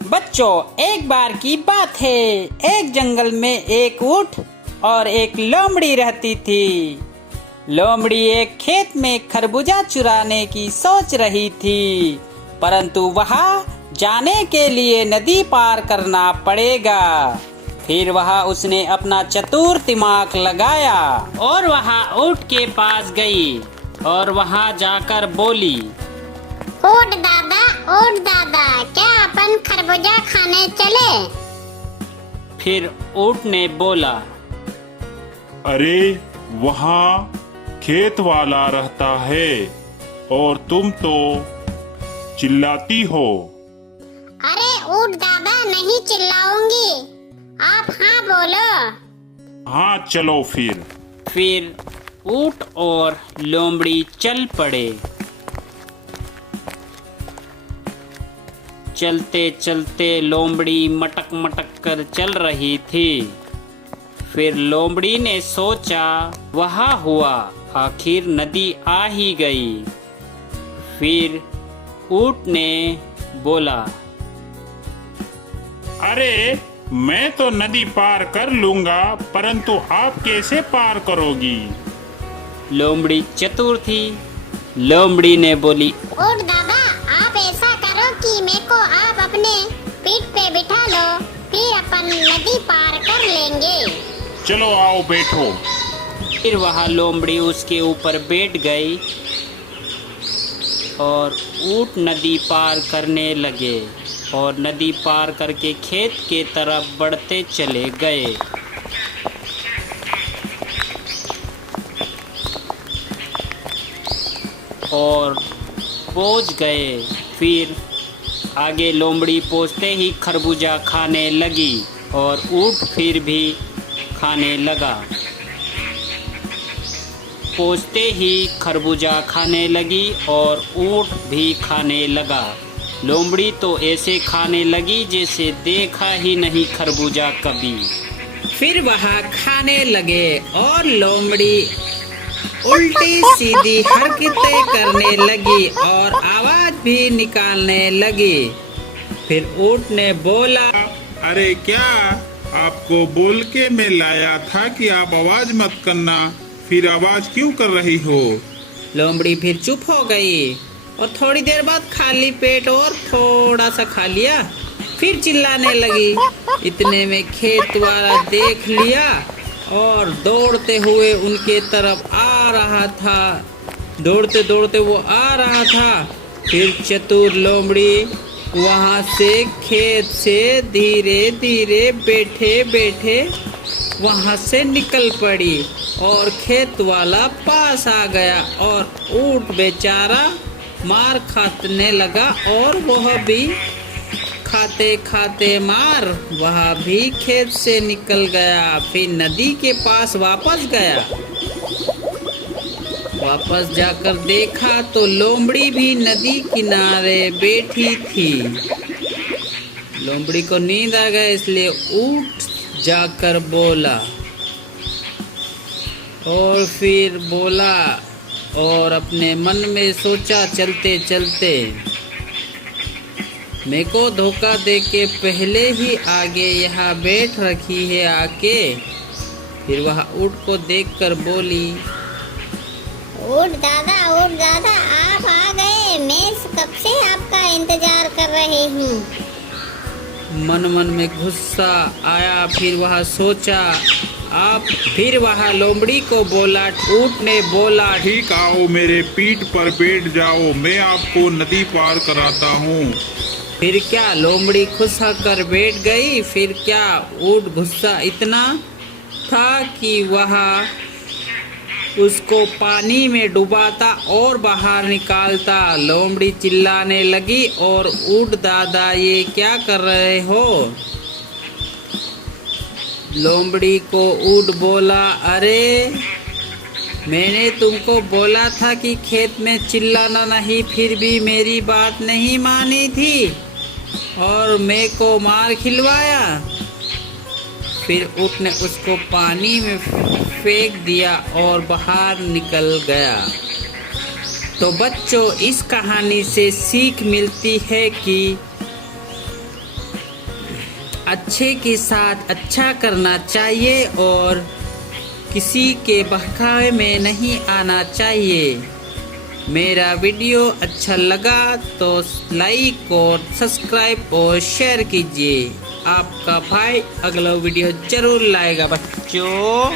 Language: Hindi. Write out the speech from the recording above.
बच्चों, एक बार की बात है, एक जंगल में एक ऊंट और एक लोमड़ी रहती थी। लोमड़ी एक खेत में खरबूजा चुराने की सोच रही थी, परंतु वहाँ जाने के लिए नदी पार करना पड़ेगा। फिर वहाँ उसने अपना चतुर दिमाग लगाया और वहाँ ऊंट के पास गई और वहाँ जाकर बोली, ऊंट दादा, क्या अपन खरबूजा खाने चले? फिर ऊंट ने बोला, अरे वहाँ खेत वाला रहता है और तुम तो चिल्लाती हो। अरे ऊंट दादा, नहीं चिल्लाऊंगी, आप हाँ बोलो। हाँ चलो फिर। फिर ऊंट और लोमड़ी चल पड़े। चलते चलते लोमड़ी मटक मटक कर चल रही थी। फिर लोमड़ी ने सोचा, वहाँ हुआ, आखिर नदी आ ही गई। फिर ऊंट ने बोला, अरे मैं तो नदी पार कर लूंगा, परंतु आप कैसे पार करोगी? लोमड़ी चतुर थी। लोमड़ी ने बोली, ऊंट दादा, आप ऐसा करो कि मेरे को आप अपने पीठ पे बिठा लो, फिर अपन नदी पार कर लेंगे। चलो आओ बैठो। फिर वहाँ लोमड़ी उसके ऊपर बैठ गई और ऊंट नदी पार करने लगे और नदी पार करके खेत के तरफ बढ़ते चले गए। और पहुंच गए। फिर आगे लोमड़ी पहुंचते ही खरबूजा खाने लगी और ऊंट फिर भी खाने लगा। पहुंचते ही खरबूजा खाने लगी और ऊंट भी खाने लगा। लोमड़ी तो ऐसे खाने लगी जैसे देखा ही नहीं खरबूजा कभी। फिर वहाँ खाने लगे और लोमड़ी उल्टी सीधी हरकतें करने लगी और आवाज भी निकालने लगी। फिर ऊंट ने बोला, अरे क्या आपको बोल के मैं लाया था कि आप आवाज मत करना, फिर आवाज क्यों कर रही हो? लोमड़ी फिर चुप हो गई और थोड़ी देर बाद खाली पेट और थोड़ा सा खा लिया। फिर चिल्लाने लगी। इतने में खेत वाला देख लिया और दौड़ते हुए उनके तरफ आ रहा था। दौड़ते दौड़ते वो आ रहा था। फिर चतुर लोमड़ी वहाँ से खेत से धीरे धीरे बैठे बैठे वहाँ से निकल पड़ी और खेत वाला पास आ गया और ऊंट बेचारा मार खाने लगा और वह भी खाते खाते मार वह भी खेत से निकल गया। फिर नदी के पास वापस गया। वापस जाकर देखा तो लोमड़ी भी नदी किनारे बैठी थी। लोमड़ी को नींद आ गया, इसलिए ऊंट जाकर बोला और फिर बोला और अपने मन में सोचा, चलते चलते मेरे को धोखा दे के पहले ही आगे यहाँ बैठ रखी है आके। फिर वह ऊंट को देखकर बोली, ऊंट दादा, आप आ गए, मैं कब से आपका इंतजार कर रही हूँ। मन मन में गुस्सा आया। फिर वह सोचा आप। फिर वह लोमड़ी को बोला। ऊंट ने बोला, ठीक, आओ मेरे पीठ पर बैठ जाओ, मैं आपको नदी पार कराता हूँ। फिर क्या लोमड़ी खुश होकर बैठ गई। फिर क्या ऊंट गुस्सा इतना था कि वह उसको पानी में डुबाता और बाहर निकालता। लोमड़ी चिल्लाने लगी और ऊंट दादा, ये क्या कर रहे हो? लोमड़ी को ऊंट बोला, अरे मैंने तुमको बोला था कि खेत में चिल्लाना नहीं, फिर भी मेरी बात नहीं मानी थी और मेरे को मार खिलवाया। फिर ऊंट ने उसको पानी में फेंक दिया और बाहर निकल गया। तो बच्चों, इस कहानी से सीख मिलती है कि अच्छे के साथ अच्छा करना चाहिए और किसी के बहकावे में नहीं आना चाहिए। मेरा वीडियो अच्छा लगा तो लाइक और सब्सक्राइब और शेयर कीजिए। आपका भाई अगला वीडियो जरूर लाएगा बच्चों।